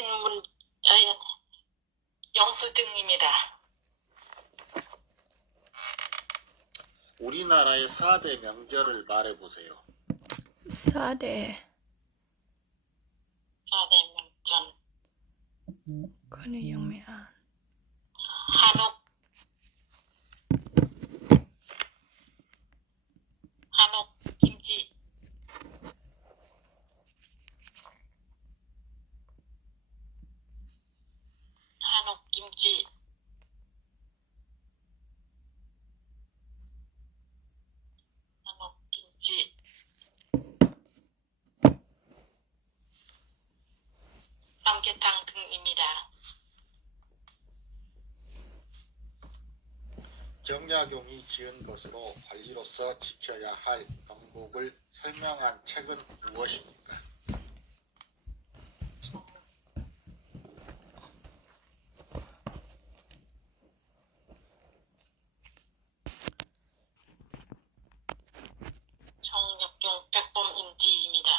신문, 영수증입니다. 우리나라의 4대 명절을 말해보세요. 4대. 4대 명절. 그거는 영매안. 한옥, 김치. 한옥, 김치. 한옥, 김치. 삼계탕 등입니다. 정약용이 지은 것으로 관리로서 지켜야 할 덕목을 설명한 책은 무엇입니까? 정약용 백범인지입니다.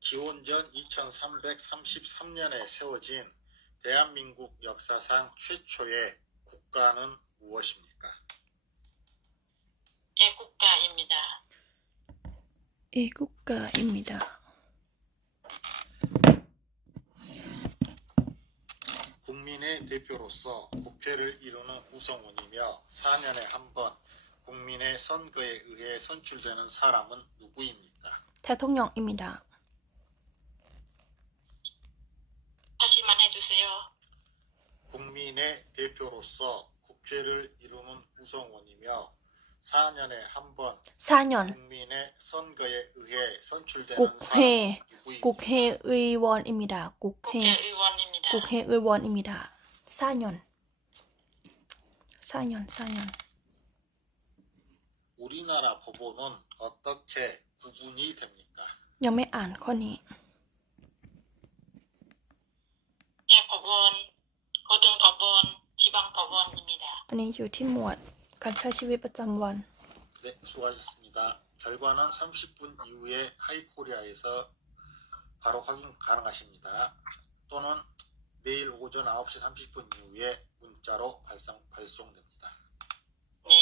기원전 2333년에 세워진 대한민국 역사상 최초의 국가는 무엇입니까? 애국가입니다. 애국가입니다. 국민의 대표로서 국회를 이루는 구성원이며 4년에 한 번 국민의 선거에 의해 선출되는 사람은 누구입니까? 대통령입니다. 다시만 해주세요. 국민의 대표로서 국회를 이루는 구성원이며 4년에 한 번 4년. 국민의 선거에 의해 선출되는 국회. 사람은 누구입니까? 국회의원입니다. 국회의원입니다. 국회의원입니다. 4년. 4년. 우리나라 법원은 어떻게 구분이 됩니까? ยังไม่อ่านข้อนี้ 법원, 고등법원, 지방법원입니다. อันนี้อยู่ที่หมวดการใช้ชีวิตประจำวัน 네, 수고하셨습니다. 결과는 30분 이후에 하이코리아에서 바로 확인 가능하십니다. 또는 내일 오전 9시 30분 이후에 문자로 발송됩니다. 네,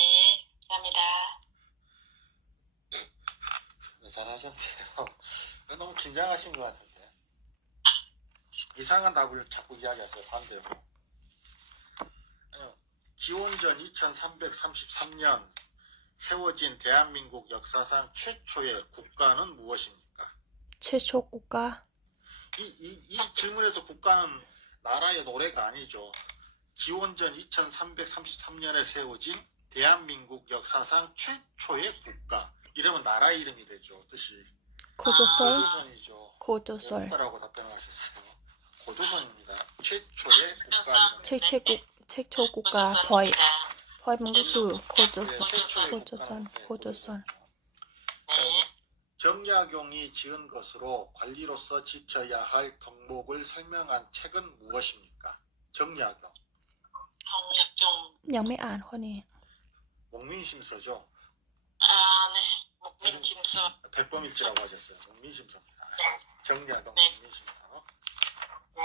감사합니다. 네, 잘하셨네요. 너무 긴장하신 것 같은데. 이상한 답을 자꾸 이야기하세요. 반대로. 기원전 2333년 세워진 대한민국 역사상 최초의 국가는 무엇입니까? 최초 국가 이 질문에서 국가는 나라의 노래가 아니죠. 기원전 2333년에 세워진 대한민국 역사상 최초의 국가. 이러면 나라 이름이 되죠. 뜻이. 고조설 고조선이죠. 고조설 국가라고 답변하셨어요. 고조선입니다. 최초의 국가 이름. 최초 국가พอย มันก็คือโคโจซอน 최초의 โคโจซอน 국가. โคโจซอน 정약용이 지은 것으로 관리로서 지켜야 할 덕목을 설명한 책은 무엇입니까? 정약용. 정약용. ยังไม่อ่านข้อนี้ 목민심서죠. 네. 목민심서. 백범일지라고 하셨어요. 목민심서입니다. 정약용 네. 목민심서. 네.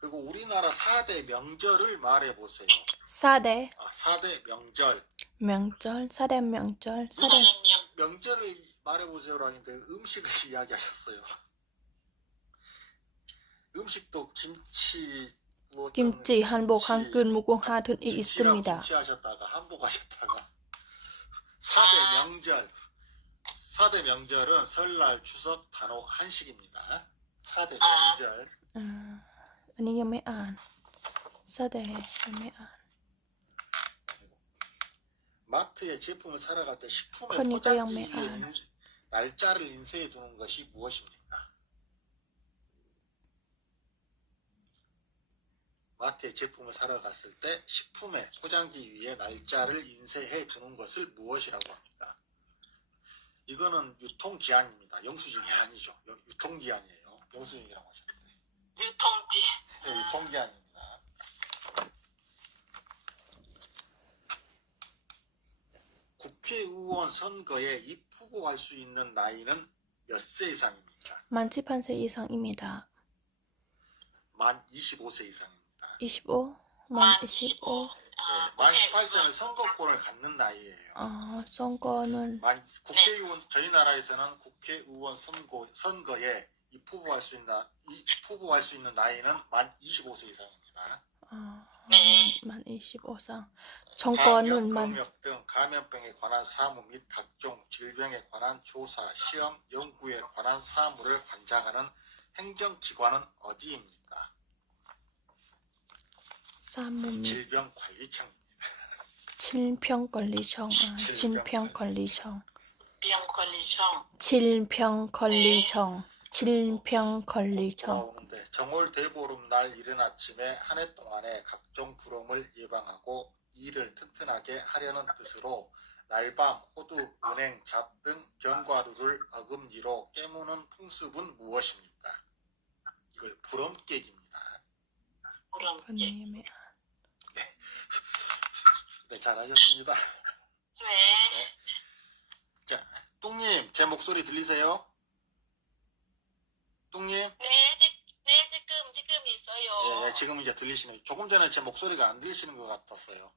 그리고 우리나라 4대 명절을 말해보세요. 4대 4대 명절. 명절 4대 명절 4대 사장님. 명절을 말해보세요라고 하는데 음식을 이야기하셨어요. 음식도 김치, 뭐 김치, 한복, 한근, 무궁화 등이 김치랑 있습니다. 김치 하셨다가 한복 하셨다가 4대 명절. 4대 명절은 설날, 추석, 단오, 한식입니다. 4대 명절. อันนี้ยังไม่อ่าน 4대 ยังไม่อ่าน 마트에 제품을 사러 갈 때 식품의 그러니까 포장지 영매 위에 안. 날짜를 인쇄해 두는 것이 무엇입니까? 마트에 제품을 사러 갔을 때 식품의 포장지 위에 날짜를 인쇄해 두는 것을 무엇이라고 합니까? 이거는 유통기한입니다. 영수증이 아니죠. 유통기한이에요. 영수증이라고 하셨는데. 유통기. 네, 유통기한입니다. 국회의원 선거에 입후보할 수 있는 나이는 몇 세 이상입니까? 만 18세 이상입니다. 만 25세 이상입니다. 25? 만 25? 네, 만 18세는 선거권을 갖는 나이예요. 선거는 국회의원, 저희 나라에서는 국회의원 선거에 입후보할 수 있는 나이는 만 25세 이상입니다. 네. 만 25상. 정권은 만 감염, 등 감염병에 관한 사무 및 각종 질병에 관한 조사, 시험, 연구에 관한 사무를 관장하는 행정기관은 어디입니까? 사무 및 질병관리청입니다. 질병관리청. 질병관리청. 비양관리청. 질병관리청. 질병관리청. 돌아오는데 정월 대보름날 이른 아침에 한 해 동안에 각종 불험을 예방하고 이를 튼튼하게 하려는 뜻으로 날밤, 호두, 은행, 잡 등 견과류를 어금니로 깨무는 풍습은 무엇입니까? 이걸 불엄깨기입니다. 우렁깨. 네, 잘하셨습니다. 네. 자, 뚱님, 제 목소리 들리세요? 뚱님? 네, 지금 있어요. 예, 지금 이제 들리시네요. 조금 전에 제 목소리가 안 들리시는 것 같았어요.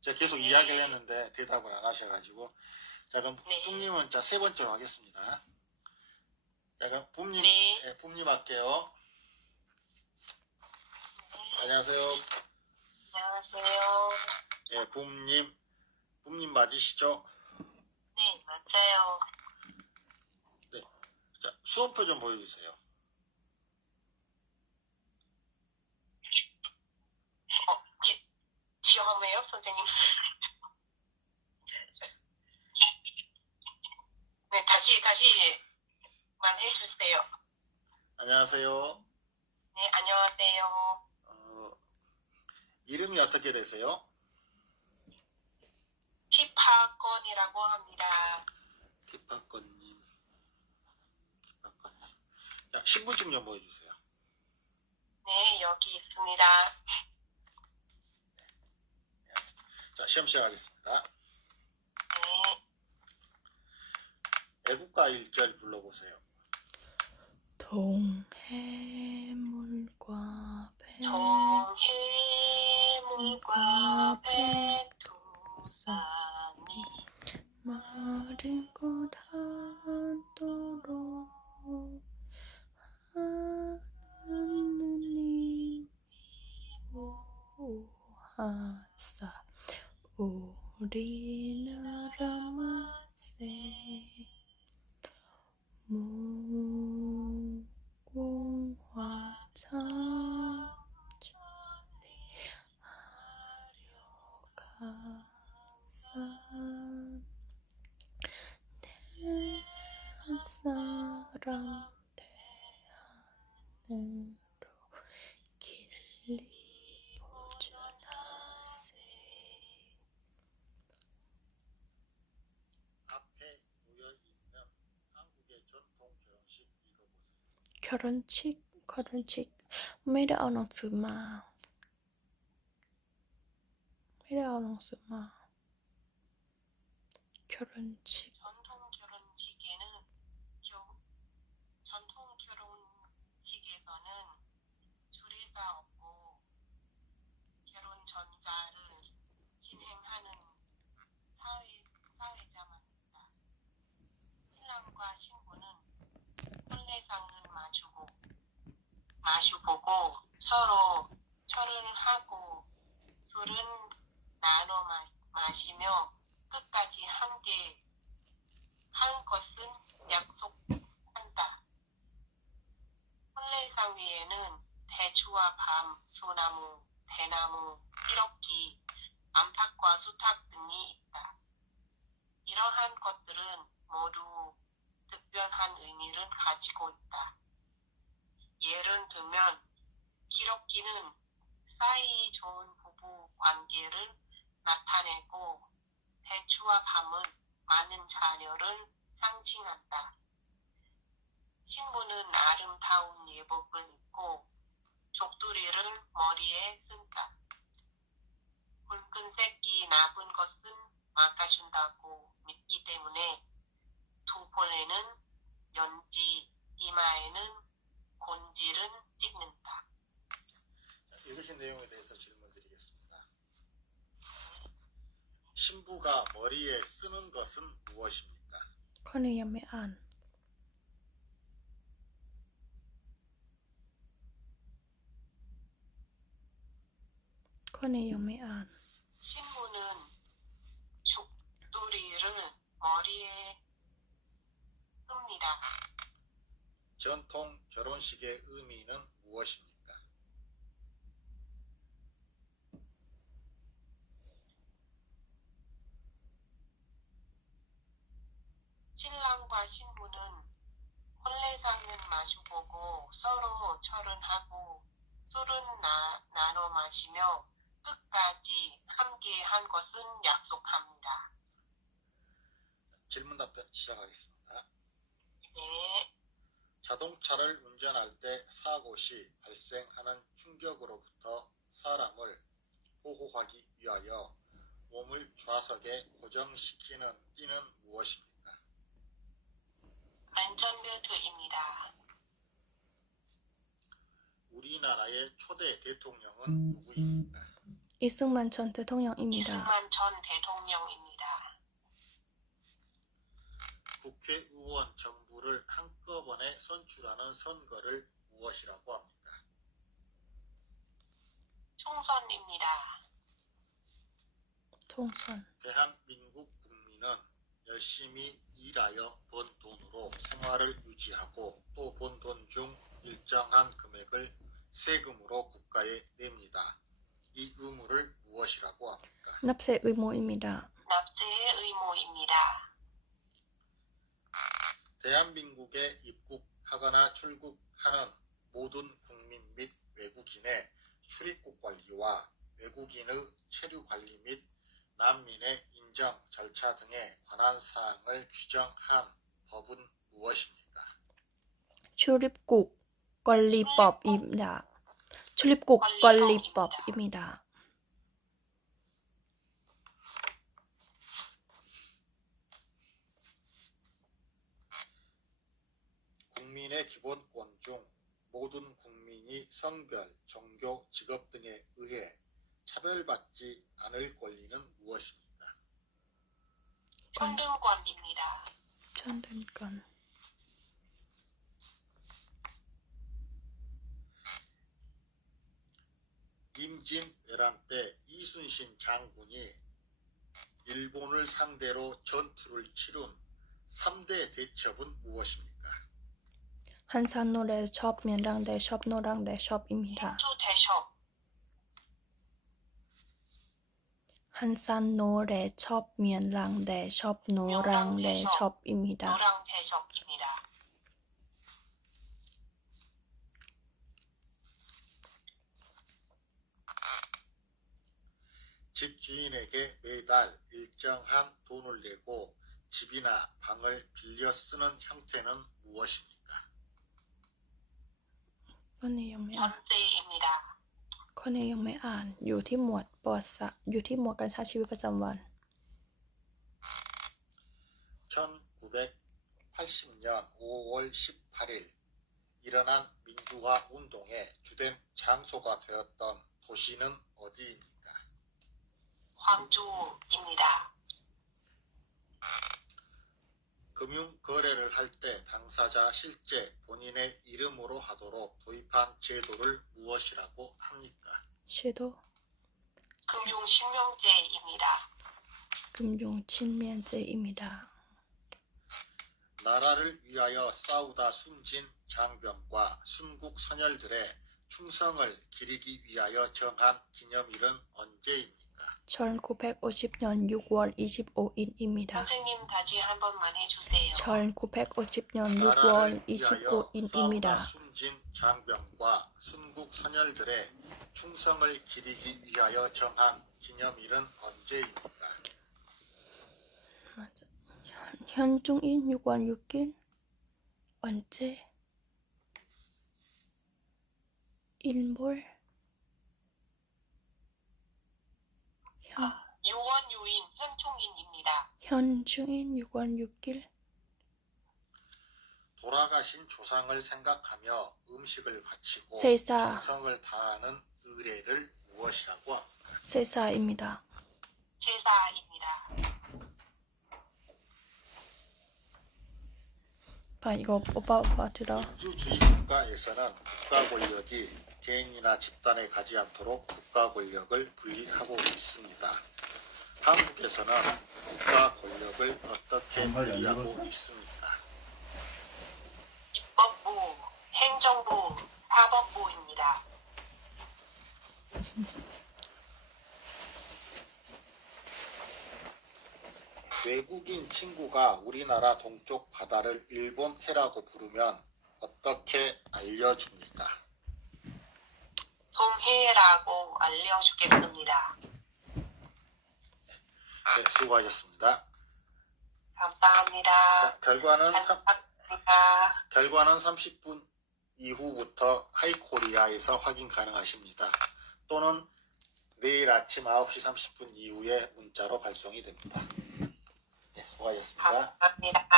제가 계속 이야기를 했는데 대답을 안 하셔가지고. 자, 그럼 네. 뚱님은 자, 세 번째로 하겠습니다. 자, 그럼 붐님, 네. 예, 붐님 할게요. 안녕하세요. 안녕하세요. 예, 붐님 맞으시죠? 네, 맞아요. 자, 수험표 좀 보여주세요. 지엄해요, 선생님. 네, 다시 말해주세요. 안녕하세요. 네, 안녕하세요. 이름이 어떻게 되세요? 피파건이라고 합니다. 피파건님. 자, 신분증 좀 보여주세요. 네, 여기 있습니다. 자, 시험 시작하겠습니다. 네, 애국가 1절 불러보세요. 동해물과 동해물과 백두산이 마른 곳 하도록 하느님 보호하사 우리나라 만세 무궁화 참전리 하려 가산 대한 사람 대한으로 길리 보존하세. 앞에 놓여 있는 한국의 전통 결혼식 읽어보세요. 결혼식 ไม่ได้เอาหนังสือมา결혼식 전통 결혼식에서는 주례가 없고 결혼 전자를 진행하는 사회자만 있다. 신랑과 신부는 혼례상을 마주보고 서로 철은하고 술은 나눠 마시며 끝까지 함께 한 것은 약속한다. 혼례상 위에는 대추와 밤, 소나무, 대나무, 띠럭기, 암탉과 수탉 등이 있다. 이러한 것들은 모두 특별한 의미를 가지고 있다. 예를 들면 기럭기는 사이 좋은 부부 관계를 나타내고 대추와 밤은 많은 자녀를 상징한다. 신부는 아름다운 예복을 입고 족두리를 머리에 쓴다. 붉은색이 나쁜 것은 막아준다고 믿기 때문에 두 볼에는 연지, 이마에는 곤지를 찍는다. 읽으신 내용에 대해서 질문 드리겠습니다. 신부가 머리에 쓰는 것은 무엇입니까? ข้อนี้ยังไม่อ่าน ข้อนี้ยังไม่อ่าน 신부는 족두리를 머리에 씁니다. 전통 결혼식의 의미는 무엇입니까? 신랑과 신부는 혼례상은 마주보고 서로 절은하고 술은 나눠 마시며 끝까지 함께한 것은 약속합니다. 질문 답변 시작하겠습니다. 네, 자동차를 운전할 때 사고 시 발생하는 충격으로부터 사람을 보호하기 위하여 몸을 좌석에 고정시키는 띠는 무엇입니까? 안전벨트입니다. 우리나라의 초대 대통령은 누구입니까? 이승만 전 대통령입니다. 이승만 전 대통령입니다. 국회의원 정부를 한꺼번에 선출하는 선거를 무엇이라고 합니까? 총선입니다. 총선. 대한민국 국민은 열심히 일하여 번 돈으로 생활을 유지하고 또 번 돈 중 일정한 금액을 세금으로 국가에 냅니다. 이 의무를 무엇이라고 합니까? 납세 의무입니다. 납세의 의무입니다. 대한민국에 입국하거나 출국하는 모든 국민 및 외국인의 출입국 관리와 외국인의 체류 관리 및 난민의 인정 절차 등에 관한 사항을 규정한 법은 무엇입니까? 출입국 관리법입니다. 출입국 관리법입니다. 국민의 기본권 중 모든 국민이 성별, 종교, 직업 등에 의해 차별받지 않을 권리는 무엇입니까? 평등권입니다. 평등권. 임진왜란 때 이순신 장군이 일본을 상대로 전투를 치룬 3대 대첩은 무엇입니까? 한산노래 첩, 면랑대 첩, 노랑대 첩입니다. 인투대첩, 한산노래 첩, 면랑대 첩, 노랑대 첩입니다. 노랑대첩입니다. 집주인에게 매달 일정한 돈을 내고 집이나 방을 빌려 쓰는 형태는 무엇입니까? ข้อนี้ยังไม่อ่าน 전세입니다. ข้อนี้ยังไม่อ่าน อยู่ที่หมวดประวัติศาสตร์อยู่ที่หมวดการใช้ชีวิตประจำวัน 1980년 5월 18일 일어난 민주화 운동의 주된 장소가 되었던 도시는 어디입니까? 광주입니다. 금융 거래를 할 때 당사자 실제 본인의 이름으로 하도록 도입한 제도를 무엇이라고 합니까? 제도 금융실명제입니다. 금융침면제입니다. 나라를 위하여 싸우다 숨진 장병과 순국 선열들의 충성을 기리기 위하여 정한 기념일은 언제입니까? 1950년 6월 25일입니다. 선생님 다시 한 번만 해주세요. 1950년 나라를 6월 위하여 싸우다 25일입니다. 숨진 장병과 순국 선열들의 충성을 기리기 위하여 정한 기념일은 언제입니까? 맞아. 현중인 6월 6일 언제? 인볼 유원 유인 현충인입니다. 현충인 6월 6일 돌아가신 조상을 생각하며 음식을 바치고 제사. 정성을 다하는 의례를 무엇이라고 합니까? 제사입니다. 제사입니다. 이거 오빠 들어. 민주주의 국가에서는 국가 권력이 개인이나 집단에 가지 않도록 국가 권력을 분리하고 있습니다. 한국에서는 국가 권력을 어떻게 분리하고 있습니까? 입법부, 행정부, 사법부입니다. 외국인 친구가 우리나라 동쪽 바다를 일본 해라고 부르면 어떻게 알려줍니까? 동해라고 알려주겠습니다. 네, 수고하셨습니다. 감사합니다. 자, 결과는 감사합니다. 30분 이후부터 하이코리아에서 확인 가능하십니다. 또는 내일 아침 9시 30분 이후에 문자로 발송이 됩니다. 네, 수고하셨습니다. 감사합니다.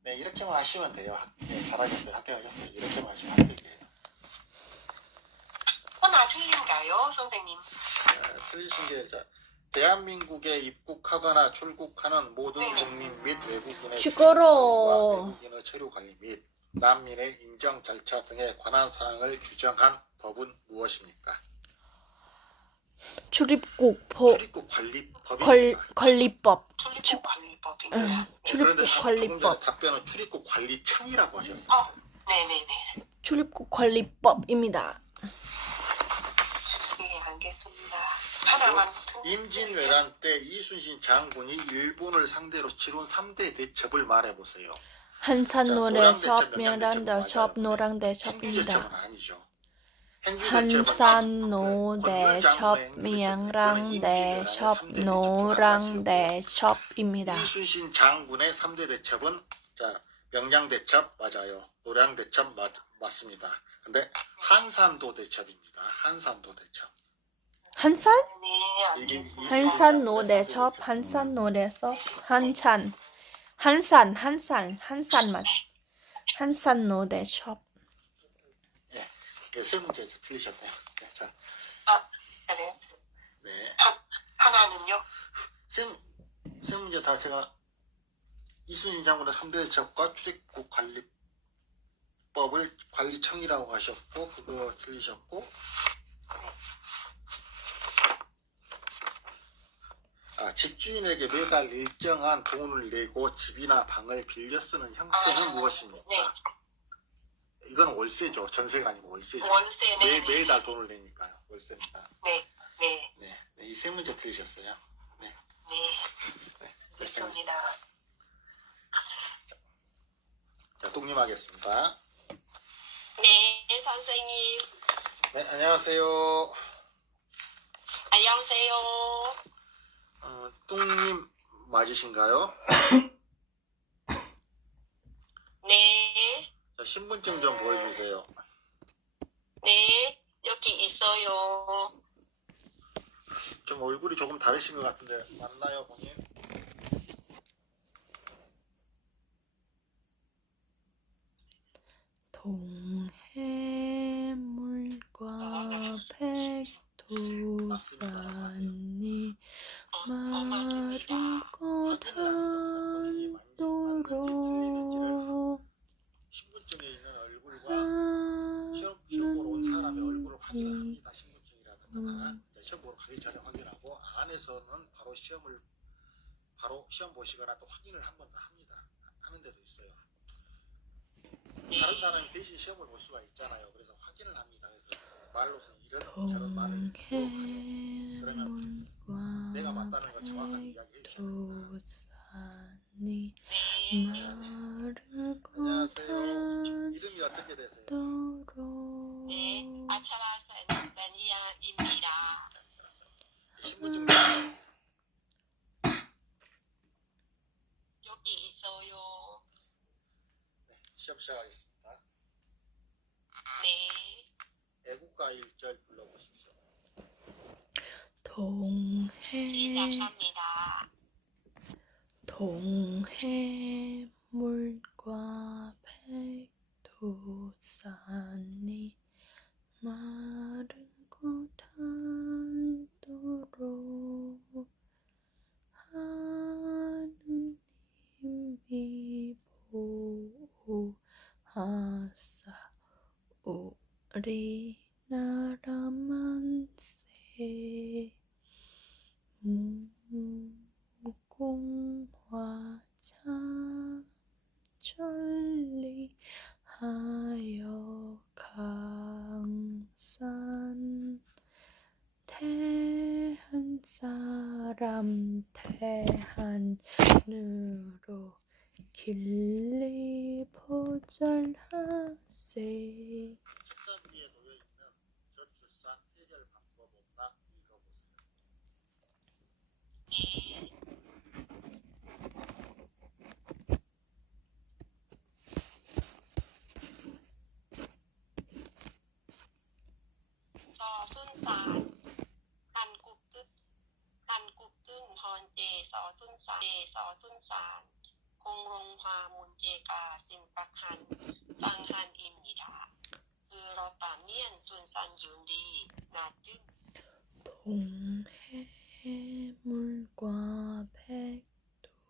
네, 이렇게만 하시면 돼요. 네, 잘하셨어요. 합격하셨어요. 이렇게만 하시면 합격이에요. 하나 틀린가요, 선생님? 틀리신 게, 대한민국에 입국하거나 출국하는 모든 네. 국민 및 외국인의 죽어라. 외국인의 체류 관리 및 난민의 인정 절차 등에 관한 사항을 규정한 법은 무엇입니까? 출입국 출입국 관리법입니다. 관리법. 출입국 관리법입니다. 출입국 조금 전에 관리법. 답변은 출입국 관리청이라고 하셨어요. 네네네. 출입국 관리법입니다. 네, 알겠습니다. 하나만 임진왜란 때 이순신 장군이 일본을 상대로 치룬 3대 대첩을 말해보세요. 한산노래첩, 명란대첩, 노랑대첩입니다. 행주대첩은 아니죠. 한산노대첩, 명랑대첩, 노랑대첩입니다. 이순신 장군의 3대 대첩은 명량대첩 맞아요. 노량대첩 맞습니다. 근데 한산도 대첩입니다. 한산도 대첩. 한산? 네, 알겠습니다. 한산노대첩, 한산노대첩, 한산 맞아. 한산노대첩. 예, 세 문제에서 틀리셨네요. 네, 자, 그래요? 네. 하나는요? 세 문제 다 제가 이순신 장군의 3대 대첩과 출입국 관리법을 관리청이라고 하셨고 그거 틀리셨고 집주인에게 매달 일정한 돈을 내고 집이나 방을 빌려 쓰는 형태는 무엇입니까? 네. 이건 월세죠. 전세가 아니고 월세죠. 월세네. 매달 돈을 내니까요. 월세입니다. 네. 네, 이 세 문제 틀리셨어요. 네. 네. 좋습니다. 자, 독립하겠습니다. 네, 선생님. 네, 안녕하세요. 안녕하세요. 뚱님 맞으신가요? 네. 자, 신분증 좀 보여주세요. 네. 여기 있어요. 좀 얼굴이 조금 다르신 것 같은데 맞나요, 본인? 동해물과 백두산이 마르고 닿도록 신분증에 있는 얼굴과 시험 보러 온 사람의 얼굴을 확인을 합니다. 신분증이라든가 시험 보러 가기 전에 확인하고 안에서는 바로 시험 보시거나 또 확인을 한 번 더 합니다. 하는 데도 있어요. 다른 사람이 대신 시험을 볼 수가 있잖아요. 그래서 확인을 합니다. 그래서 말로서 이런 저런 말을 물어봐요. 그러면 내가 맞다는 걸 정확하게 이야기해 주셔야 됩니다. 백두산이 네. 마르고 안녕하세요. 이름이 어떻게 되세요? 닿도록 네. 아차라 산이야입니다. 신분증 여기 있어요. 시험 시작하겠습니다. 네. 애국가 1절 불러보십시오. 동해 시작합니다. 동해 물과 백두산이 마른 고단도로 하느님이 보호하사 우리나라 만세 무공화 천리하여 강산 태한 사람 태한으로 길리 보절하세. 책상 위에 놓여있는 저출산 해결 방법 없나 읽어보세요. 네. 서순산 한국은 현재 서순산 공론화 문제가 심각한 상황입니다. 그렇다면 순산율이 낮은 동해물과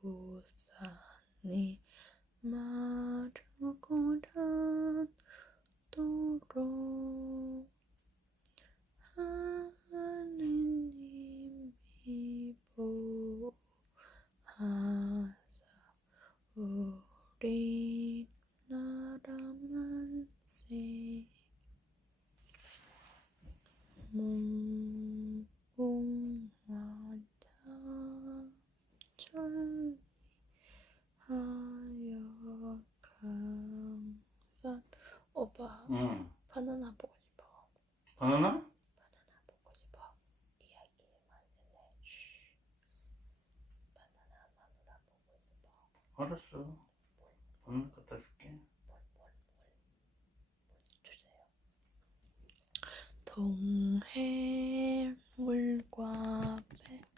백두산이 마르고 닿도록 하느님이 보호하사 우리나라 만세 무궁화자 천리하여 강산. 오빠 바나나 보고 싶어. 바나나? 바나나 보고 싶어. 이야기만 할래. 바나나 마누라 보고 싶어. 알았어. 바나나 갖다 줄게. 주세요. 동해물과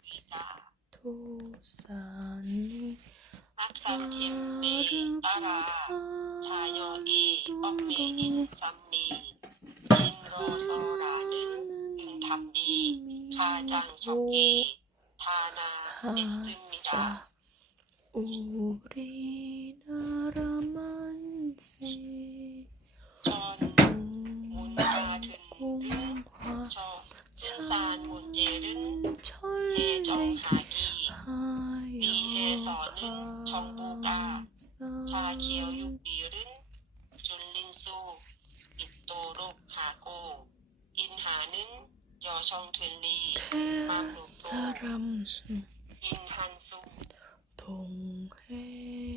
이다. 백두산이 낙산팀에 따라 자연의 얽매인 산미 진로서라는 응답이 가장 적게 탄화했습니다. 하사 우리나라 만세 전 문화등 무궁화 저승산 문제를 천리하여 해정하기 위해서는 정부가 자교육비를 줄일 수 있도록 하고 인하는 여성들이 마음으로 사람 인한수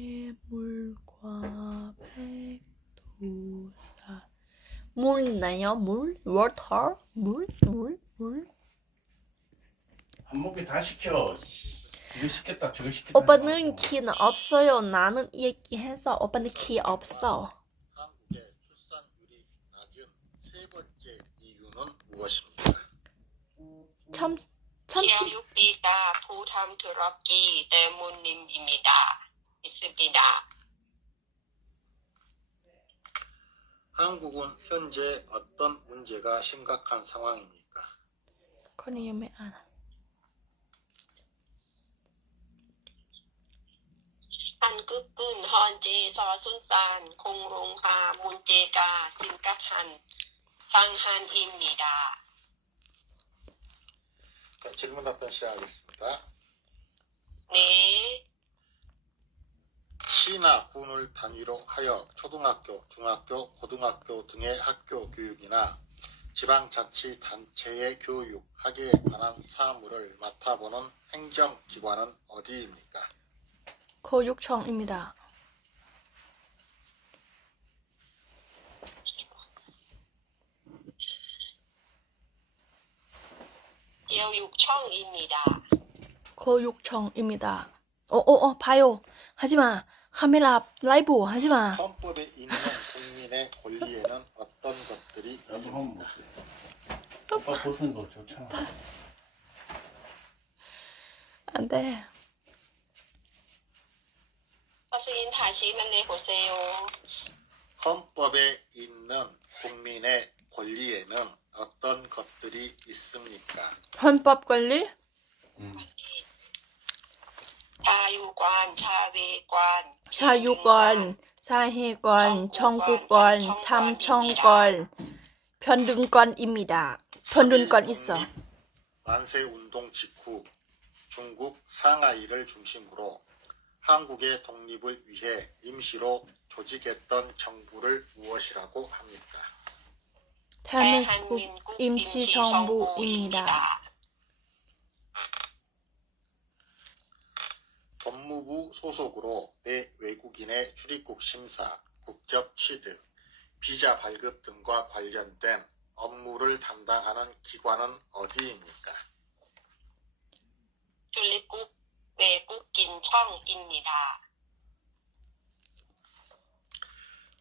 동해물과 백두산 물 있나요? 물? 워터? 물? 안 먹게 다 시켜. 이거 시켰다 저거 시켰다. 오빠는 키는 없어요. 나는 얘기해서 오빠는 키 없어. 한국의 출산율이 낮은 세 번째 이유는 무엇입니까? 참치 교육비가 부담스럽기 때문입니다. 있습니다. 한국은 현재 어떤 문제가 심각한 상황입니까? 코니 유메 아나. 한국은 현재 서순산 공론화 문제가 심각한 상황입니다. 자, 질문 답변 시작하겠습니다. 네, 시나 군을 단위로 하여 초등학교, 중학교, 고등학교 등의 학교 교육이나 지방자치단체의 교육, 학예에 관한 사무를 맡아보는 행정기관은 어디입니까? 교육청입니다. 교육청입니다. 교육청입니다. 봐요. 하지마. 카메라 라이브 하지마. 헌법에 있는 국민의 권리에는 어떤 것들이 것들이 나도 한번 있습니까? 볼게. 오빠 보선 너 좋잖아. 안 돼. 선생님 다시 말해 보세요. 헌법에 있는 국민의 권리에는 어떤 것들이 있습니까? 헌법 권리? 자유관, 자외관, 자유권, 사회권, 청구권, 참청권, 평등권입니다. 평등권 있어. 만세운동 직후 중국 상하이를 중심으로 한국의 독립을 위해 임시로 조직했던 정부를 무엇이라고 합니까? 대한민국 임시정부입니다. 법무부 소속으로 내 외국인의 출입국 심사, 국적 취득, 비자 발급 등과 관련된 업무를 담당하는 기관은 어디입니까? 출입국 외국인청입니다.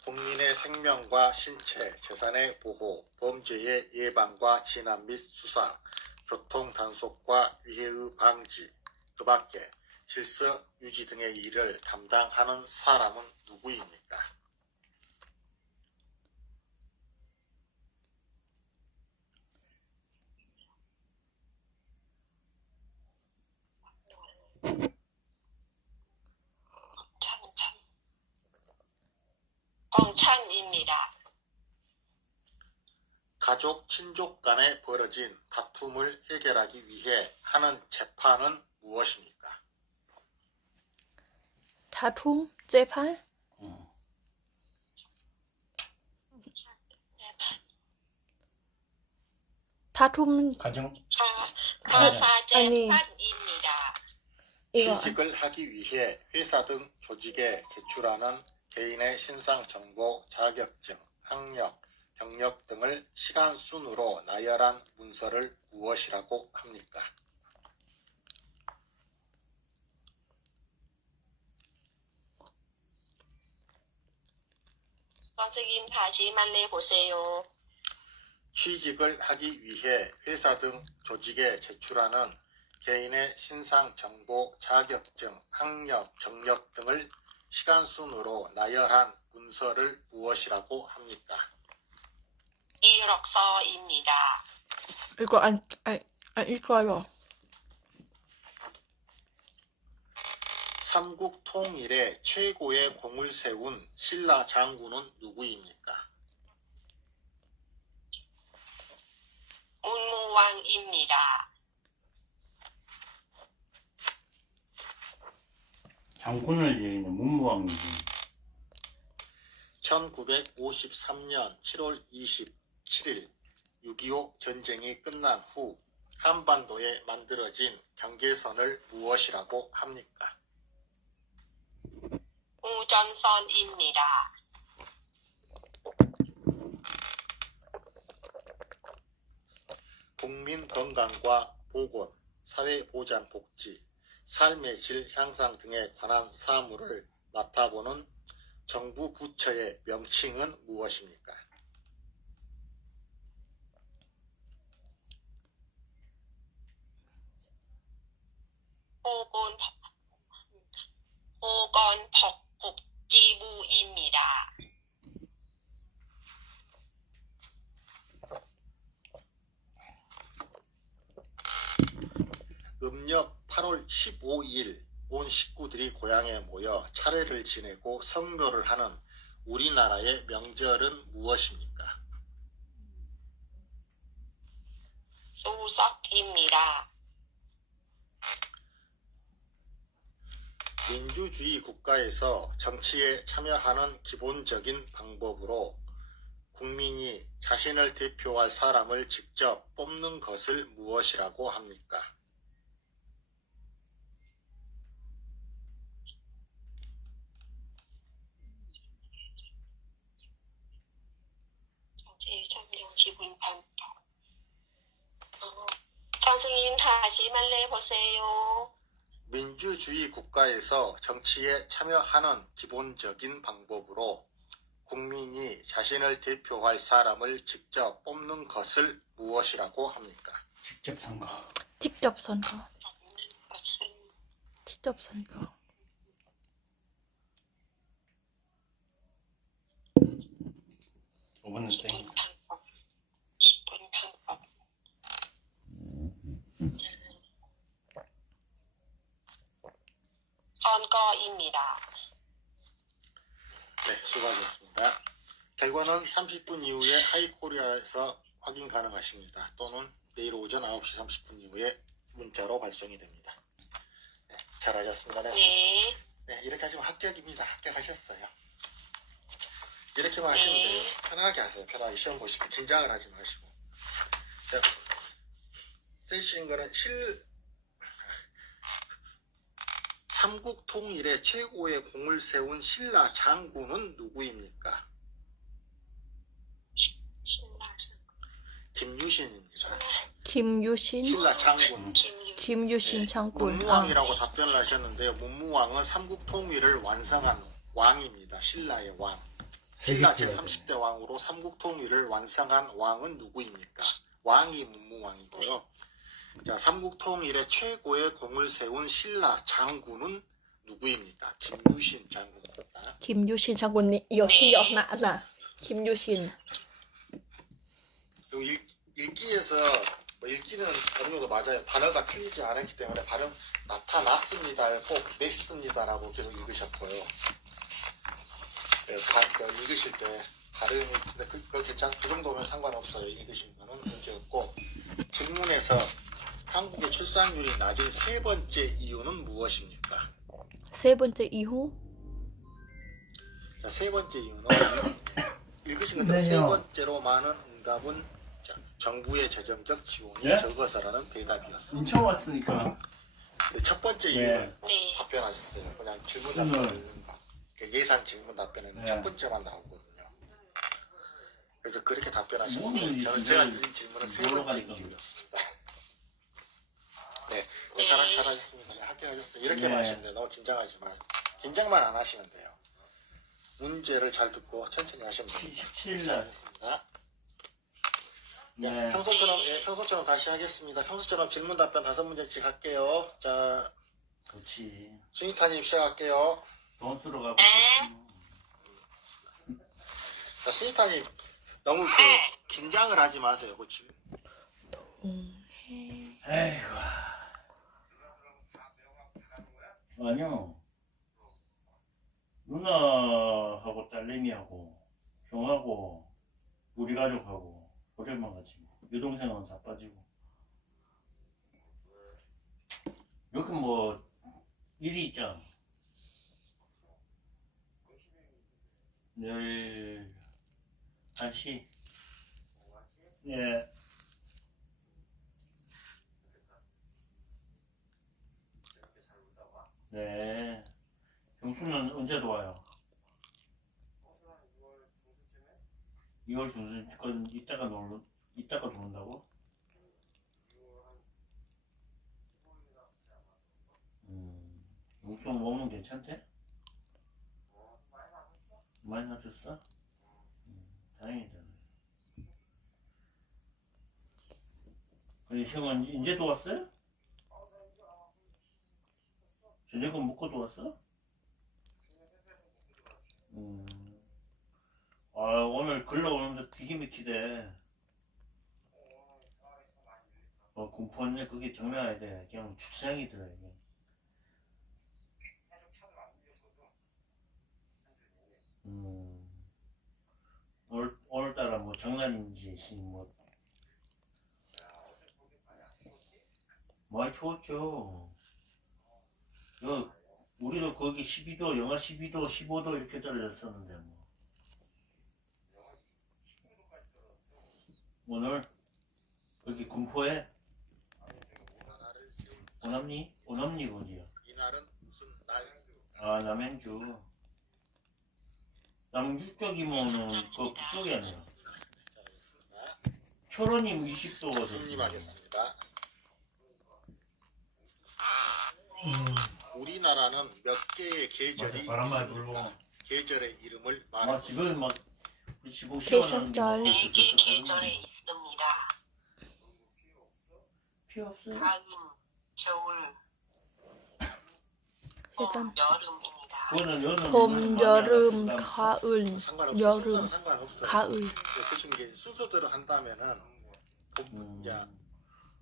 국민의 생명과 신체, 재산의 보호, 범죄의 예방과 진압 및 수사, 교통 단속과 위해의 방지, 그 밖에 질서 유지 등의 일을 담당하는 사람은 누구입니까? 공찬입니다. 가족, 친족 간에 벌어진 다툼을 해결하기 위해 하는 재판은 무엇입니까? 다툼? 재판? 다툼 가정? 가사재판입니다. 이거 취직을 하기 위해 회사 등 조직에 제출하는 개인의 신상정보, 자격증, 학력, 경력 등을 시간 순으로 나열한 문서를 무엇이라고 합니까? 선생님 다시 말해 보세요. 취직을 하기 위해 회사 등 조직에 제출하는 개인의 신상정보, 자격증, 학력, 경력 등을 시간 순으로 나열한 문서를 무엇이라고 합니까? 이력서입니다. 이거 안 읽어요. 삼국 통일에 최고의 공을 세운 신라 장군은 누구입니까? 문무왕입니다. 장군을 이기는 문무왕이지. 1953년 7월 27일 6.25 전쟁이 끝난 후 한반도에 만들어진 경계선을 무엇이라고 합니까? 우전선입니다. 국민 건강과 보건, 사회보장 복지, 삶의 질 향상 등에 관한 사무를 맡아보는 정부 부처의 명칭은 무엇입니까? 보건복지부입니다. 음력 8월 15일 온 식구들이 고향에 모여 차례를 지내고 성묘를 하는 우리나라의 명절은 무엇입니까? 수석입니다. 민주주의 국가에서 정치에 참여하는 기본적인 방법으로 국민이 자신을 대표할 사람을 직접 뽑는 것을 무엇이라고 합니까? 제3정치분판법. 선생님 다시 말해 보세요. 민주주의 국가에서 정치에 참여하는 기본적인 방법으로 국민이 자신을 대표할 사람을 직접 뽑는 것을 무엇이라고 합니까? 직접 선거. 직접 선거. 없는 것은 직접 선거. 5번은 땡. 10분 방법. 10분 방법. 선거입니다. 네, 수고하셨습니다. 결과는 30분 이후에 하이코리아에서 확인 가능하십니다. 또는 내일 오전 9시 30분 이후에 문자로 발송이 됩니다. 네, 잘하셨습니다. 네. 네. 네, 이렇게 하시면 합격입니다. 합격하셨어요. 이렇게만 하시면 돼요. 편하게 하세요. 편하게 시험 보시고 긴장을 하지 마시고. 자, 쓰신 거는 삼국 통일의 최고의 공을 세운 신라 장군은 누구입니까? 신라장. 김유신입니다. 김유신. 신라 장군. 김유신 장군. 아, 문무왕이라고 답변을 하셨는데요. 문무왕은 삼국 통일을 완성한 왕입니다. 신라의 왕. 신라 제30대 왕으로 삼국 통일을 완성한 왕은 누구입니까? 왕이 문무왕이고요. 자, 삼국 통일의 최고의 공을 세운 신라 장군은 누구입니까? 김유신 장군입니다. 김유신 장군 이거 기억 나잖아. 김유신. 읽기에서 뭐 읽기는 어느 정도 맞아요. 단어가 틀리지 않았기 때문에 발음 나타났습니다를 꼭 냈습니다라고 계속 읽으셨고요. 네, 읽으실 때 발음이 근데 그거 그 정도면 상관없어요. 읽으신 거는 문제 없고 질문에서 한국의 출산율이 낮은 세 번째 이유는 무엇입니까? 세 번째 이후. 자, 세 번째 이유는 읽으신 것처럼 세 번째로 많은 응답은 자, 정부의 재정적 지원이 네? 적어서라는 대답이었습니다. 인천 왔으니까. 첫 번째 네. 이유는 네. 답변하셨어요. 그냥 질문 답변을 예산 질문 답변에는 네. 첫 번째만 나오거든요. 그래서 그렇게 답변하시고 뭐, 저는 제가 드린 질문은 세 놀러 번째 가니까. 이유였습니다. 네, 잘하셨습니다. 네, 합격하셨어요. 이렇게만 네. 하시면 돼요. 너무 긴장하지 마세요. 긴장만 안 하시면 돼요. 문제를 잘 듣고 천천히 하시면 됩니다. 17일 날. 잘하셨습니다. 네, 네. 평소처럼 다시 하겠습니다. 평소처럼 질문 답변 5문제씩 할게요. 자, 좋지. 수니타님 시작할게요. 돈 쓰러 가고 네. 좋지. 자, 수니타님 너무 긴장을 하지 마세요. 그치? 에이구. 아니요. 누나하고 딸내미하고 형하고 우리 가족하고 호텔만 가지 뭐. 여동생은 다 빠지고. 여기 뭐 일이 있잖아. 내일 1시. 예. 네. 경수는 언제 와요? 2월 중순쯤 이따가 노는다고? 용수 먹으면 괜찮대? 많이 낮췄어? 다행이다. 근데 형은 이제 왔어요? 저녁은 먹고 왔어? 아, 오늘 글러 오는데 되게 막히대. 공포네 그게 장난 아니다. 그냥 주차장이더라 이게. 오늘따라 뭐 장난인지 뭐 많이 추웠죠. 우리도 거기 12도, 영하 12도, 15도 이렇게 떨어졌었는데 뭐. 오늘 여기 군포에 오남리 어디야? 이날은 무슨 날? 아 남양주. 남양주 쪽이면은 그쪽이 아니야. 철원이 20도거든. 손님 하겠습니다. 우리나라는 몇 개의 계절이 맞아, 바람 많이 있습니까? 불고. 계절의 이름을 아 말해 지금 막 지금 계절적. 시원한 네 개 계절에 있습니다. 필요 없어요. 가을, 겨울, 예전 봄, 여름입니다. 그거는 여름, 봄, 여름, 가을. 가을, 상관없어. 여름, 순서는 상관없어. 가을. 대신 이게 순서대로 한다면은 이제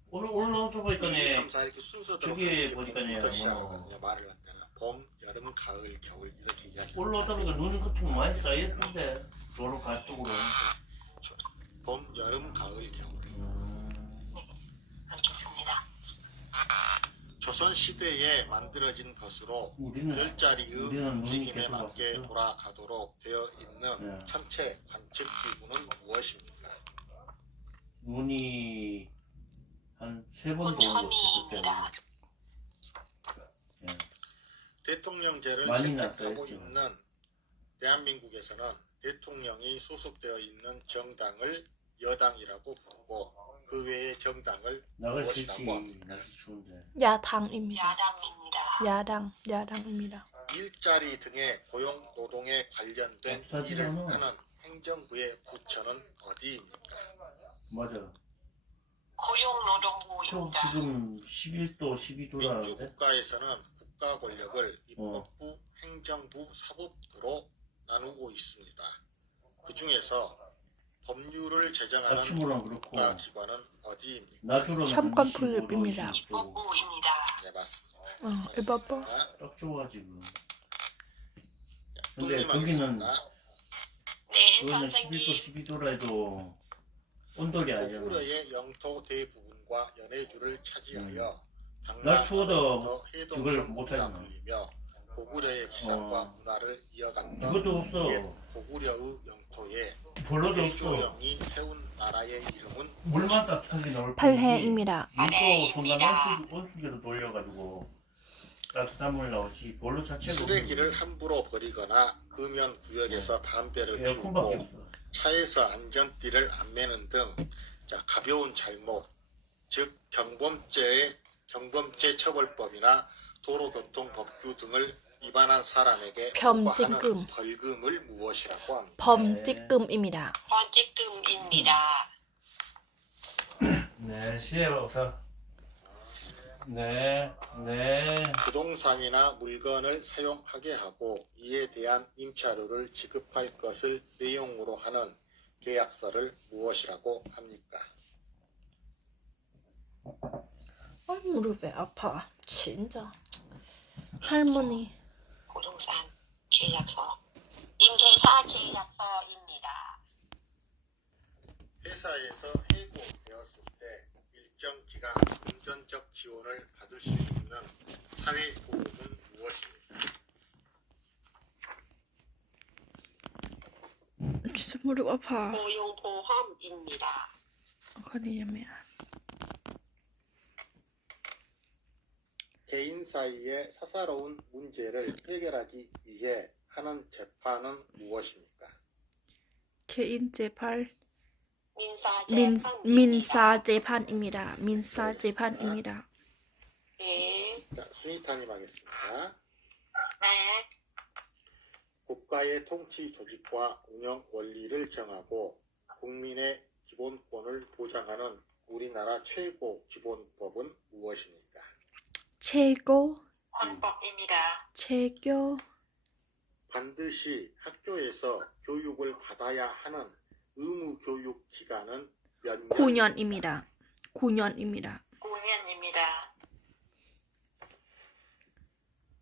오늘 나오다 1, 2, 보니까네 3, 4 이렇게 순서대로 저기 하듯이 보니까요, 봄부터 뭐. 시작하거든요. 말을 할 때는 봄, 여름, 가을, 겨울 이렇게 이야기. 올라오다 보니까 눈이 같은 거 많이 쌓였는데 도로 가쪽으로. 봄, 여름, 가을, 겨울. 알겠습니다. 조선 시대에 만들어진 것으로 우리는 별자리의 우리는 눈이 움직임에 계속 맞게 왔었어. 돌아가도록 되어 있는 네. 천체 관측 기구는 무엇입니까? 눈이 한 3번 도는 것 천이입니다. 같아요. 예. 대통령제를 많이 채택하고 났어요, 있는 대한민국에서는 대통령이 소속되어 있는 정당을 여당이라고 부르고 그 외의 정당을 나갈 수 무엇이라고 있지. 합니까? 날씨 추운데. 야당입니다. 야당입니다. 야당입니다. 일자리 등의 고용 노동에 관련된 없어지잖아. 일을 하는 행정부의 부처는 어디입니까? 맞아. 고용노동부입니다. 지금 11도, 12도라는데. 민주국가에서는 국가 권력을 입법부, 행정부, 사법부로 나누고 있습니다. 그 중에서 법률을 제정하는 아침으로는 그렇고 국가기관은 어디입니까? 낮으로는 참관 한 25도, 풀립니다. 26도. 입법부입니다. 네, 맞습니다. 이봐봐. 자, 딱 좋아 지금. 근데 뚱님 거기는 하겠습니다. 네, 그거는 선생님. 11도, 12도라 해도 온돌이 아니잖아. 고구려의 영토 대부분과 연해주를 차지하여 날 추워도 당나라로부터 그걸 해동성이라 못하잖아. 불리며 고구려의 기상과 어. 문화를 이어갔던 그것도 없어. 옛 고구려의 영토에 별로도 없어. 태조영이 세운 나라의 이름은 물만 따뜻하게 나올 뿐이지. 팔해입니다. 물도 순간 온수기로 돌려가지고 따뜻한 물 나오지. 별로 자체가 쓰레기를 함부로 버리거나 금연 구역에서 담배를 에어컨밖에 피우고 없어. 차에서 안전띠를 안 매는 등 가벼운 잘못, 즉 경범죄 처벌법이나 도로교통법규 등을 위반한 사람에게 범칙금. 부과하는 벌금을 무엇이라고 합니까? 범칙금입니다. 번직금입니다. 네, 시해봐서. 네. 부동산이나 물건을 사용하게 하고 이에 대한 임차료를 지급할 것을 내용으로 하는 계약서를 무엇이라고 합니까? 무릎 왜 아파? 진짜. 할머니. 부동산 계약서. 임대차 계약서입니다. 회사에서 해고되었을 때 일정 기간 금전적 지원을 받을 수 있는 사회보험은 무엇입니까? 진짜 무릎 아파. 고용보험입니다. 거리야매. 개인 사이의 사사로운 문제를 해결하기 위해 하는 재판은 무엇입니까? 개인 재판. 민사 재판입니다. 민사 재판입니다. 네. 자, 순위타님 하겠습니다. 네. 국가의 통치 조직과 운영 원리를 정하고 국민의 기본권을 보장하는 우리나라 최고 기본법은 무엇입니까? 최고. 헌법입니다. 반드시 학교에서 교육을 받아야 하는 의무 교육 기간은 몇 년? 9년입니다. 9년입니다. 5년입니다.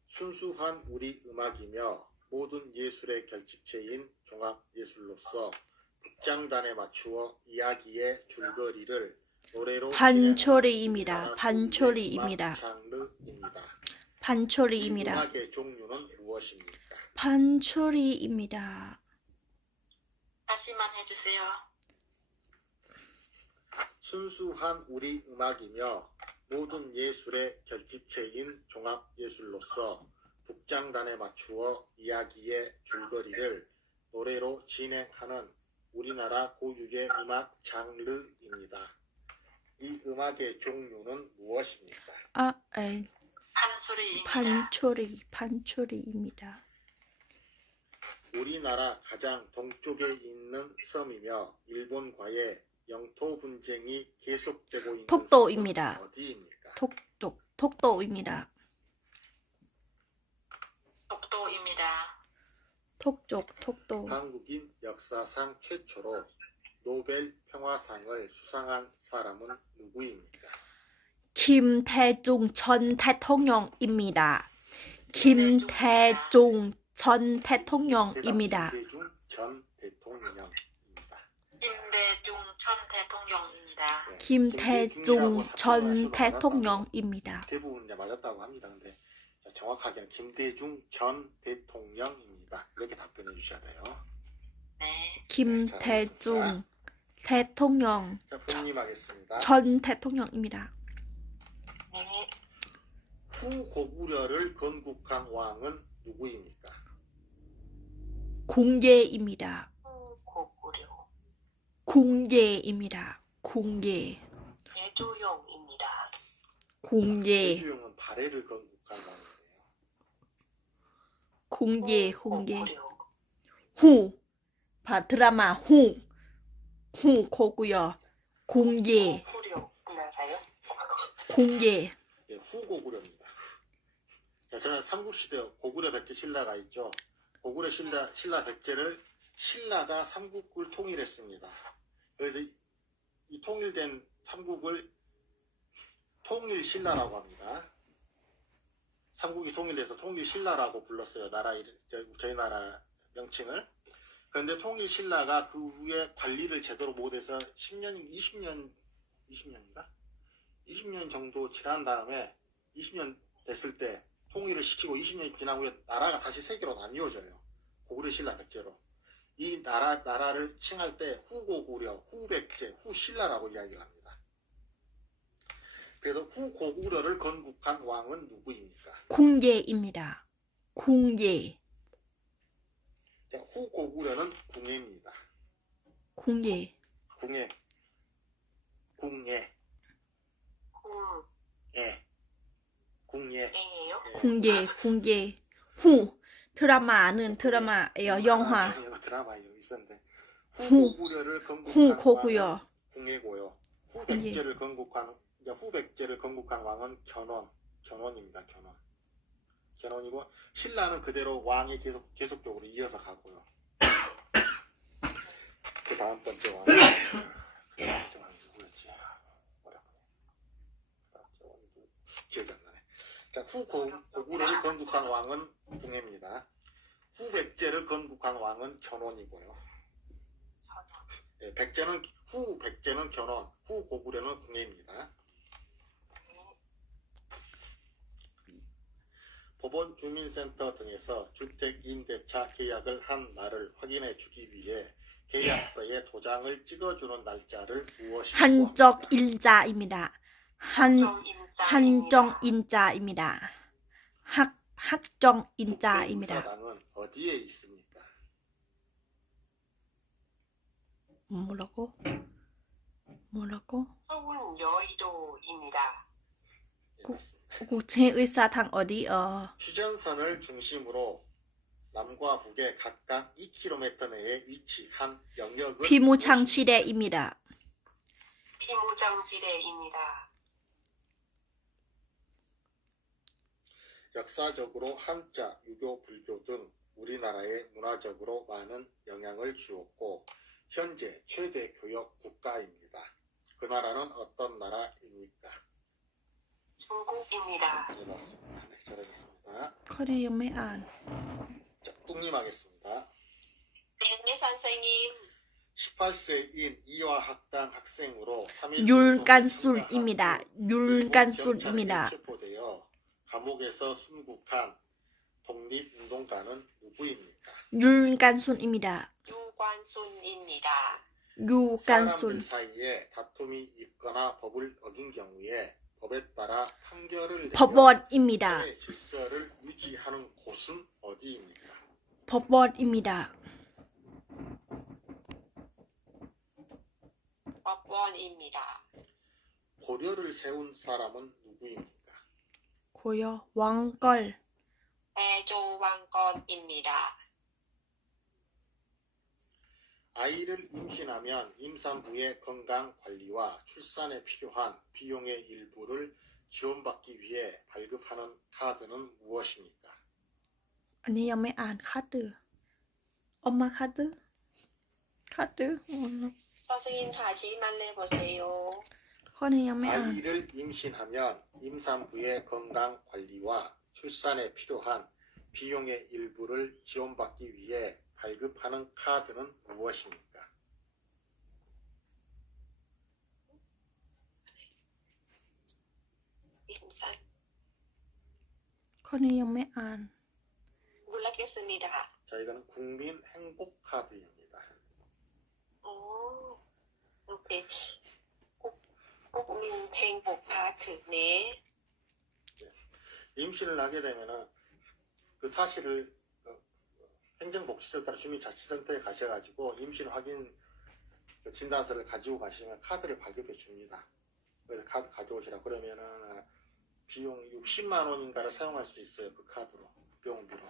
순수한 우리 음악이며 모든 예술의 결집체인 종합예술로서 극장단에 맞추어 이야기의 줄거리를 노래로 반초리입니다. 진행하는 반초리입니다. 음악 장르입니다. 이 반초리입니다. 음악의 종류는 무엇입니까? 반초리입니다. 다시만 해주세요. 순수한 우리 음악이며 모든 예술의 결집체인 종합예술로서 북장단에 맞추어 이야기의 줄거리를 노래로 진행하는 우리나라 고유의 음악 장르입니다. 이 음악의 종류는 무엇입니까? 판소리입니다. 반초리입니다. 우리나라 가장 동쪽에 있는 섬이며 일본과의 영토 분쟁이 계속되고 있는 독도입니다. 섬은 어디입니까? 독도입니다. 독도입니다. 독도. 한국인 역사상 최초로 노벨 평화상을 수상한 사람은 누구입니까? 김대중 전 대통령입니다. 김대중 전 대통령입니다. 김대중 전 대통령입니다. 김대중 전 대통령입니다. 네, 김대중 전 김대중이라고 대통령입니다. 대부분 이제 맞았다고 합니다. 근데 정확하게는 김대중 전 대통령입니다. 이렇게 답변해 주셔야 돼요. 네. 김대중 대통령 자, 복님하겠습니다. 전 대통령입니다. 네. 후고구려를 건국한 왕은 누구입니까? 공예입니다. 고구려. 공예입니다. 공예. 대조용입니다. 공예. 대주용은 발해를 건국한 왕이에요. 공예. 고구려. 후. 드라마 후 고고요. 공예. 고구려. 알아요? 공예. 예, 후고구려입니다. 자, 저는 삼국시대 고구려 백제 신라가 있죠. 고구려 신라 백제를 신라가 삼국을 통일했습니다. 그래서 이 통일된 삼국을 통일신라라고 합니다. 삼국이 통일돼서 통일신라라고 불렀어요. 저희 나라 명칭을. 그런데 통일신라가 그 후에 관리를 제대로 못해서 20년인가? 20년 정도 지난 다음에 20년 됐을 때 통일을 시키고 20년이 지난 후에 나라가 다시 세 개로 나뉘어져요. 고구려 신라 백제로. 이 나라를 칭할 때 후고구려, 후백제, 후신라라고 이야기를 합니다. 그래서 후고구려를 건국한 왕은 누구입니까? 공예입니다. 공예. 자, 후고구려는 궁예입니다. 공예. 궁예. 예. 궁예. 땡이에요? 공예. 후. 드라마는 드라마예요. 영화. 이거 드라마 있었는데. 후. 후고구려를 건국한 후고구려. 왕은 궁예고요. 후백제를 건국한 왕은 견훤입니다. 견훤이고 신라는 그대로 왕이 계속적으로 이어서 가고요. 그 다음 번째 왕. 누구였지? 기억이 안 나네. 자, 후고구려를 건국한 왕은 궁예입니다. 후백제를 건국한 왕은 견훤이고요. 네, 후백제는 견훤, 후고구려는 궁예입니다. 법원 주민센터 등에서 주택 임대차 계약을 한 날을 확인해 주기 위해 계약서에 도장을 찍어주는 날짜를 무엇이라고 합니까? 한적일자입니다. 한정인자입니다. 학정인자입니다. 국회의사당은 어디에 있습니까? 뭐라고? 서울 여의도입니다. 예, 맞습니다. 국제의사당 어디요? 휴전선을 중심으로 남과 북에 각각 2km 내에 위치한 영역은 비무장지대입니다. 비무장지대입니다. 역사적으로 한자, 유교, 불교 등 우리나라에 문화적으로 많은 영향을 주었고 현재 최대 교역 국가입니다. 그 나라는 어떤 나라입니까? 중국입니다. 네, 맞습니다. 네, 잘하셨습니다. 커리ยังไม่อ่าน 자, 뚱님 하겠습니다. 네, 선생님. 18세인 이화학당 학생으로 3일 율간술입니다. 율간술입니다. 체포되어 감옥에서 순국한 독립운동가는 누구입니까? 율간술입니다. 유관순입니다. 유간술. 사람들 사이에 다툼이 있거나 법을 어긴 경우에 법에 따라 판결을 내려 법원입니다. 사회 질서를 유지하는 곳은 어디입니까? 법원입니다. 법원입니다. 고려를 세운 사람은 누구입니까? 고요 왕걸. 대조왕건입니다. 아이를 임신하면 임산부의 건강 관리와 출산에 필요한 비용의 일부를 지원받기 위해 발급하는 카드는 무엇입니까? อันนี้ยังไม่อ่าน카드 엄마 카드 카드 선생님 다시 말해보세요. ข้อนี้ยังไม่อ่าน 아이를 임신하면 임산부의 건강 관리와 출산에 필요한 비용의 일부를 지원받기 위해 발급하는 카드는 무엇입니까? 임산 ข้อนี้ยังไม่อ่าน 몰랐겠습니다. 자, 이거는 국민 행복 카드입니다. 오, 오케이. 국민 행복 카드. 네. 임신을 하게 되면은 그 사실을 행정복지센터 주민자치센터에 가셔가지고 임신 확인 진단서를 가지고 가시면 카드를 발급해 줍니다. 그래서 카드 가져오시라 그러면은 비용 60만 원인가를 사용할 수 있어요. 그 카드로 병원비로.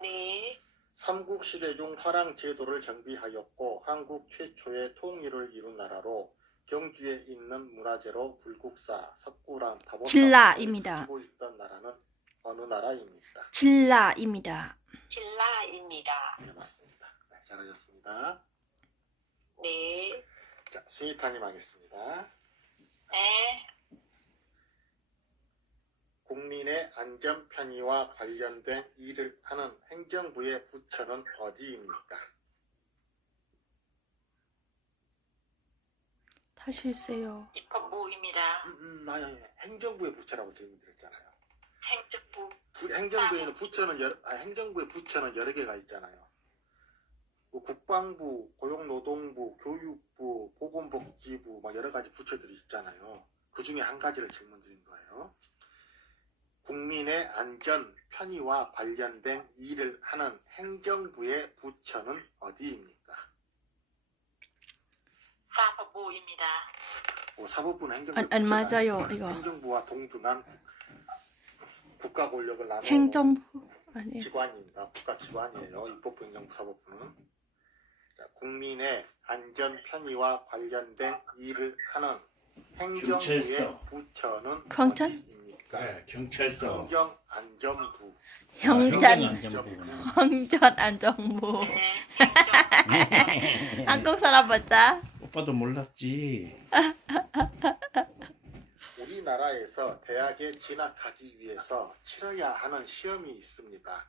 네. 삼국시대 중 화랑 제도를 정비하였고 한국 최초의 통일을 이룬 나라로 경주에 있는 문화재로 불국사, 석굴암, 다보탑을 진라입니다. 지키고 있던 나라는 어느 나라입니까? 진라입니다. 진라입니다. 네, 맞습니다. 네, 잘하셨습니다. 네. 자, 스니타님 하겠습니다. 네. 국민의 안전 편의와 관련된 일을 하는 행정부의 부처는 어디입니까? 다시 해주세요. 입법부입니다. 아니, 행정부의 부처라고 질문 드렸잖아요. 행정부. 행정부에는 행정부의 부처는 여러 개가 있잖아요. 뭐 국방부, 고용노동부, 교육부, 보건복지부, 막 여러 가지 부처들이 있잖아요. 그 중에 한 가지를 질문 드린 거예요. 국민의 안전, 편의와 관련된 일을 하는 행정부의 부처는 어디입니까? 사법부입니다. 사법부는 행정부 안 맞아요 이거. 행정부와 동등한 국가 권력을 나누는 행정부 아니에요. 기관입니다. 국가 기관이에요. 입법부, 행정부, 사법부는. 자, 국민의 안전, 편의와 관련된 일을 하는 행정부의 경찰서. 부처는 경찰? 어디입니까? 네, 경찰서. 행정안전부. 형전 행정안전부구나. 형전안정부. 네. 한국 사람 맞자? 오빠도 몰랐지. 우리나라에서 대학에 진학하기 위해서 치러야 하는 시험이 있습니다.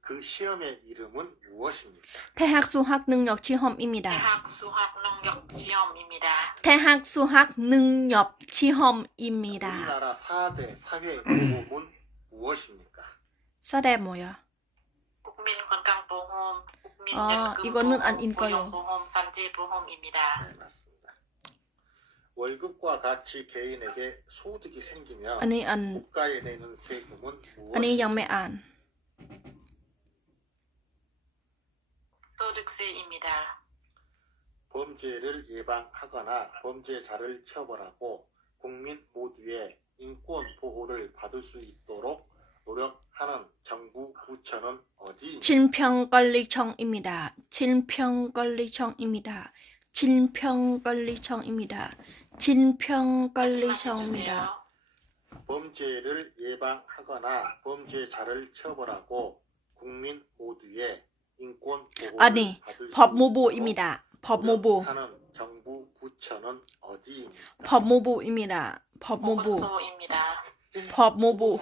그 시험의 이름은 무엇입니까? 대학 수학 능력 시험입니다. 대학 수학 능력 시험입니다. 대학 수학 능력 시험입니다. 우리나라 4대 사회보험은 무엇입니까? 사대 뭐야? 국민건강보험, 아, 이거는 안 읽어요. 고용보험, 산재보험입니다. 네, 맞습니다. 월급과 같이 개인에게 소득이 생기면 아니 안 국가에 내는 세금은 아니 무엇입니까? ยังไม่อ่าน 소득세입니다. 범죄를 예방하거나 범죄자를 처벌하고 국민 모두의 인권 보호를 받을 수 있도록 노력하는 정부 부처는 어디입니까? 질병관리청입니다. 질병관리청입니다. 질병관리청입니다. 질병관리청입니다. 범죄를 예방하거나 범죄자를 처벌하고 국민 모두의 인권 보호를 아니, 받을 수 법무부입니다. 법무부. 하는 정부 부처는 어디입니까? 법무부입니다. 법무부. 보건소입니다. 법무부.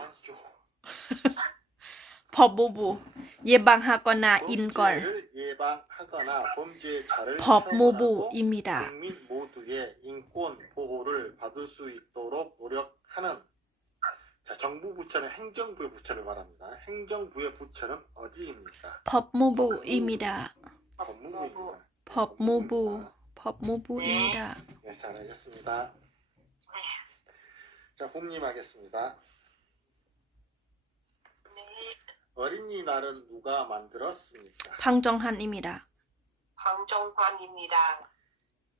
법무부. 예방하거나 인걸. 범죄를 예방하거나 범죄자를 법무부입니다. 처벌하고 국민 모두의 인권 보호를 받을 수 있도록 노력하는 자, 정부 부처는 행정부의 부처를 말합니다. 행정부의 부처는 어디입니까? 법무부입니다. 법무부입니다. 법무부. 법무부입니다. 네, 잘하셨습니다. 자, 홈님 하겠습니다. 네. 어린이날은 누가 만들었습니까? 방정환입니다. 황정환입니다.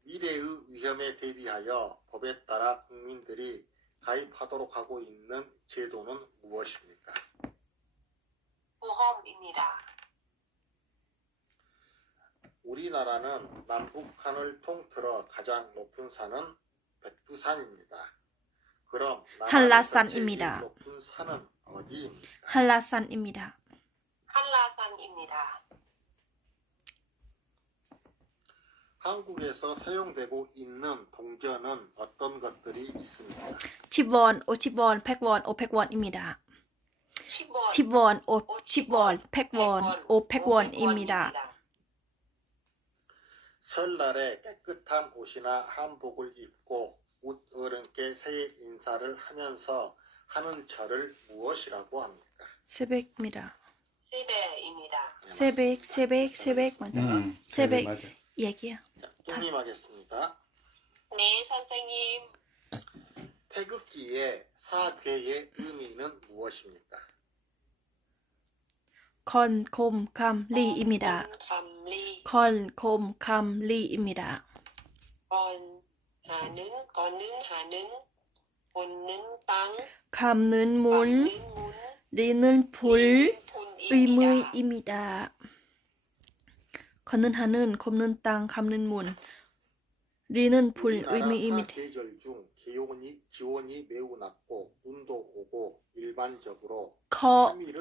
미래의 위험에 대비하여 법에 따라 국민들이 가입하도록 하고 있는 제도는 무엇입니까? 보험입니다. 우리나라는 남북한을 통틀어 가장 높은 산은 백두산입니다. 그럼 한라산입니다. 제일 높은 산은 어디입니까? 한라산입니다. 한라산입니다. 한국에서 사용되고 있는 동전은 어떤 것들이 있습니까? 10원, 50원, 100원, 500원입니다. 10원, 10원, 50원, 100원, 500원입니다. 설날에 깨끗한 옷이나 한복을 입고 웃 어른께 새해 인사를 하면서 하는 절을 무엇이라고 합니까? 새벽입니다. 세배입니다. 새벽 맞아. 새벽 맞아. 얘기야. 자, 뚱님 하겠습니다. 네, 선생님. 태극기의 사괴의 의미는 무엇입니까? 건콤감리입니다. 감리, 건콤감리입니다. 거는, 본는 땅, 감는 문, 문, 리는 불, 분입니다. 의무입니다. 거는 하는, 굽는 땅, 감는 문, 리는 불, 우리나라 의무입니다. 사계절 중 기온이 매우 낮고 눈도 오고 일반적으로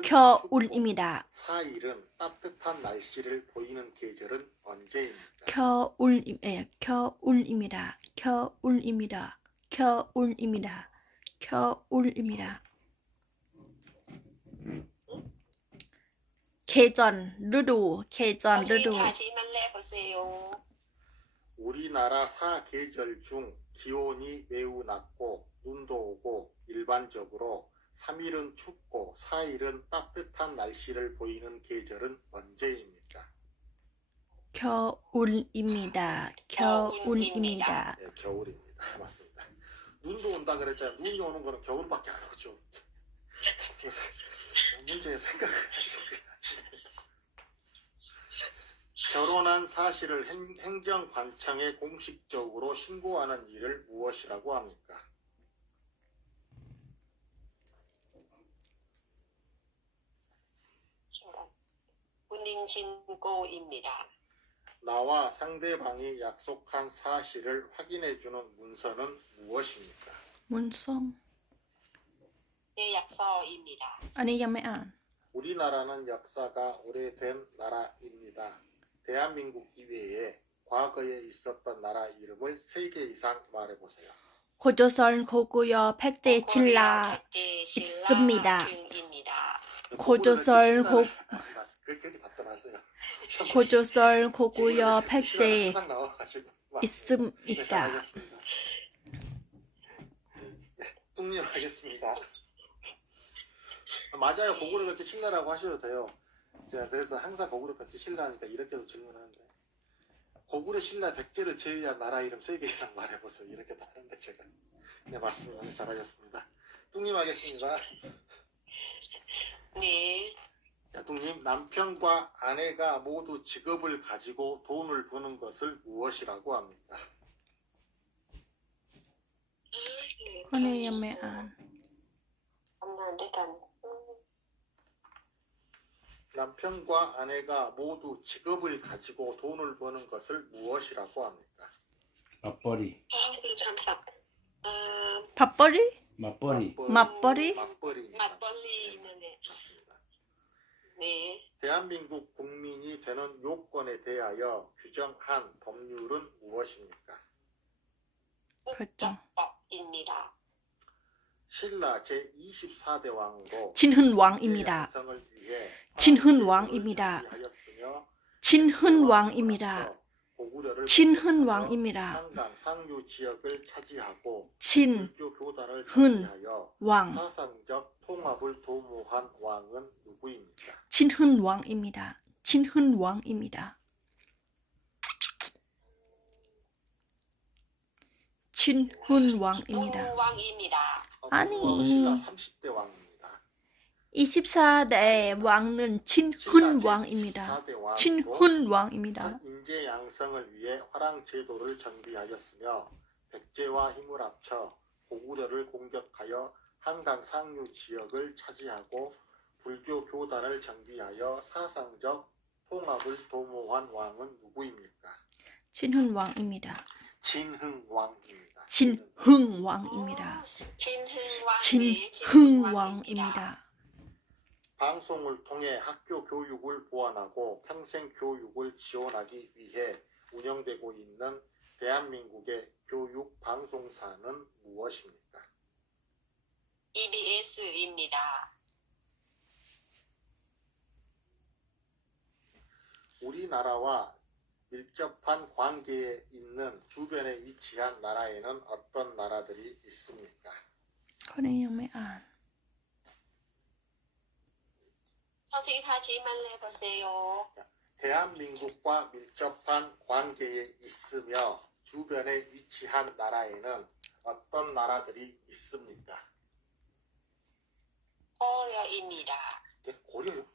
겨울입니다. 4일은 따뜻한 날씨를 보이는 계절은 언제입니까? 겨울입니다. 계절, 르두. 선생님 다시 말해보세요. 우리나라 사계절 중 기온이 매우 낮고 눈도 오고 일반적으로 3일은 춥고 4일은 따뜻한 날씨를 보이는 계절은 언제입니까? 겨울입니다. 네, 겨울입니다. 맞습니다. 눈도 온다 그랬잖아요. 눈이 오는 거는 겨울밖에 안 오죠. 문제에 생각을 하시고요. 결혼한 사실을 행정관청에 공식적으로 신고하는 일을 무엇이라고 합니까? 혼인신고입니다. 나와 상대방이 약속한 사실을 확인해주는 문서는 무엇입니까? 문성. 계약서입니다. 아니,ยังไม่อ่าน 우리나라는 역사가 오래된 나라입니다. 대한민국 이외에 과거에 있었던 나라 이름을 3개 이상 말해보세요. 고조선, 고구려, 백제, 신라 있습니다. 등입니다. 고조선, 그렇게 답변하세요. 고조선, 고구려, 백제 항상 나와가지고 있습니다. 뚱님 하겠습니다. 맞아요. 고구려 백제 신라라고 하셔도 돼요. 제가 그래서 항상 고구려 백제 신라니까 이렇게도 질문하는데 고구려 신라 백제를 제외한 나라 이름 3개 이상 말해보세요. 이렇게도 하는데 제가 네 맞습니다. 네, 잘하셨습니다. 뚱님 하겠습니다. 네. 자, 뚱님 남편과 아내가 모두 직업을 가지고 돈을 버는 것을 무엇이라고 합니까? ข้อนี้ยังไม่อ่าน ทำงานด้วยกัน 남편과 아내가 모두 직업을 가지고 돈을 버는 것을 무엇이라고 합니까? 맞벌이. คือคำศัพท์ 밥벌이? 맞벌이. 맞벌이? 맞벌이. มัดบอลลีนั่นแหละ 맞습니다. 네. 대한민국 국민이 되는 요건에 대하여 규정한 법률은 무엇입니까? 결정. 입니다. 신라 제24대 왕으로 진흥왕입니다. 양성을 위해 진흥왕입니다. 하였으며 진흥왕입니다. 고구려를 진흥왕입니다. 한강 상류 지역을 차지하고 진흥왕. 불교 교단을 차지하여 왕. 사상적 통합을 도모한 왕은 누구입니까? 진흥왕입니다. 진흥왕입니다. 진흥왕입니다. 왕입니다. 아니. 신라 30대 왕입니다. 24대 왕은 진흥왕입니다. 24대 왕으로 진흥왕입니다. 인재 양성을 위해 화랑 제도를 정비하였으며 백제와 힘을 합쳐 고구려를 공격하여 한강 상류 지역을 차지하고 불교 교단을 정비하여 사상적 통합을 도모한 왕은 누구입니까? 진흥왕입니다. 진흥왕입니다. 진흥왕입니다. 진흥왕. 진흥왕입니다. 방송을 통해 학교 교육을 보완하고 평생 교육을 지원하기 위해 운영되고 있는 대한민국의 교육 방송사는 무엇입니까? EBS입니다. 우리나라와 밀접한 관계에 있는 주변에 위치한 나라에는 어떤 나라들이 있습니까? ข้อนี้ยังไม่อ่าน 선생님 말해보세요. 대한민국과 밀접한 관계에 있으며 주변에 위치한 나라에는 어떤 나라들이 있습니까? 고려입니다. 네, 고려요?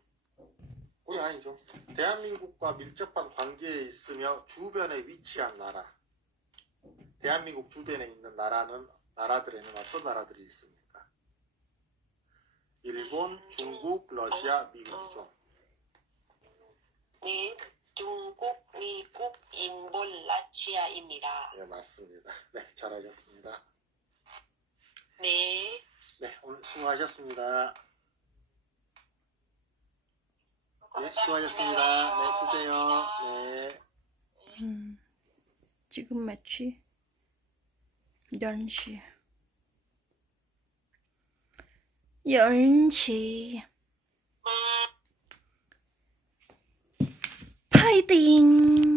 고려 아니죠. 대한민국과 밀접한 관계에 있으며 주변에 위치한 나라. 대한민국 주변에 있는 나라들에는 어떤 나라들이 있습니까? 일본, 중국, 러시아, 미국이죠. 네, 중국, 미국, 일본, 러시아입니다. 네, 맞습니다. 네, 잘하셨습니다. 네. 네, 오늘 수고하셨습니다. 네, 수고하셨습니다. 네, 쉬세요. 네. 지금 몇 시? 10시 10시 파이팅!